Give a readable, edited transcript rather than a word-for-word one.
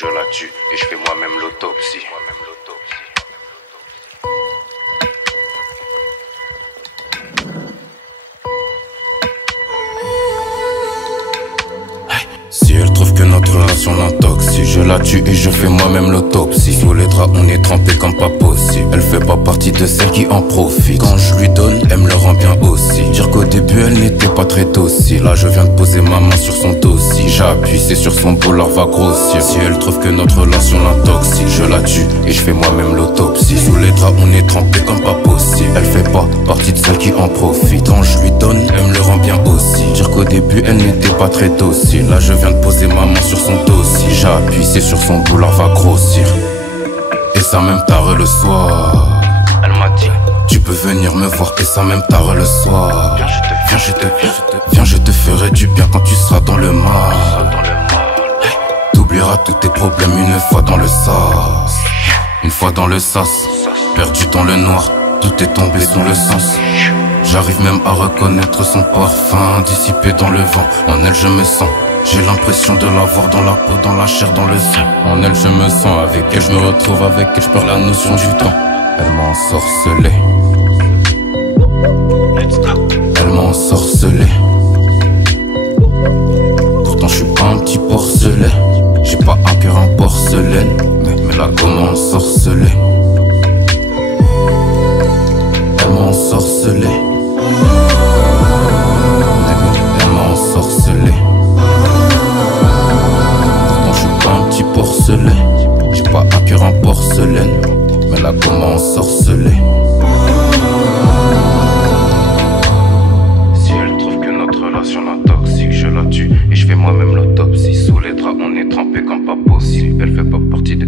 je la tue et je fais moi-même l'autopsie. Si elle trouve que notre relation l'intoxie, je la tue et je fais moi-même l'autopsie. Sous les draps on est trempé comme pas possible. Elle fait pas partie de celles qui en profitent. Quand je lui donne, elle me le rend bien aussi. Dire qu'au début elle n'était pas très docile. Là je viens de poser ma main sur son dossier. J'appuie, c'est sur son boulard va grossir. Si elle trouve que notre relation l'intoxie, je la tue et je fais moi-même l'autopsie. Sous les draps on est trempé comme pas possible. Elle fait pas partie de celles qui en profitent. Quand je lui donne, elle me le rend bien aussi. Dire qu'au début elle n'était pas très docile. Là je viens de poser ma main sur son dossier. J'appuie, c'est sur son boulard va grossir. Et ça même tard le soir. Elle m'a dit, tu peux venir me voir et ça même tard le soir. Viens, je te ferai du bien quand tu seras dans le mal. T'oublieras tous tes problèmes une fois dans le sas. Une fois dans le sas, perdu dans le noir, tout est tombé sous le sens. J'arrive même à reconnaître son parfum dissipé dans le vent. En elle je me sens, j'ai l'impression de l'avoir dans la peau, dans la chair, dans le sang. En elle je me sens, avec elle je me retrouve, avec elle je perds la notion du temps. Elle m'a ensorcelé. Elle m'a ensorcelé. Pourtant je suis pas un petit porcelet. J'ai pas un cœur en porcelaine, mais là comment ensorceler. Elle m'a ensorcelé. Elle m'a ensorcelé. Pourtant je suis pas un petit porcelet. J'ai pas un cœur en porcelaine, mais là comment ensorceler. si elle trouve que notre relation l'intoxique, je la tue et je fais moi-même l'autopsie. Sous les draps on est trempé comme pas possible. Elle fait pas partie des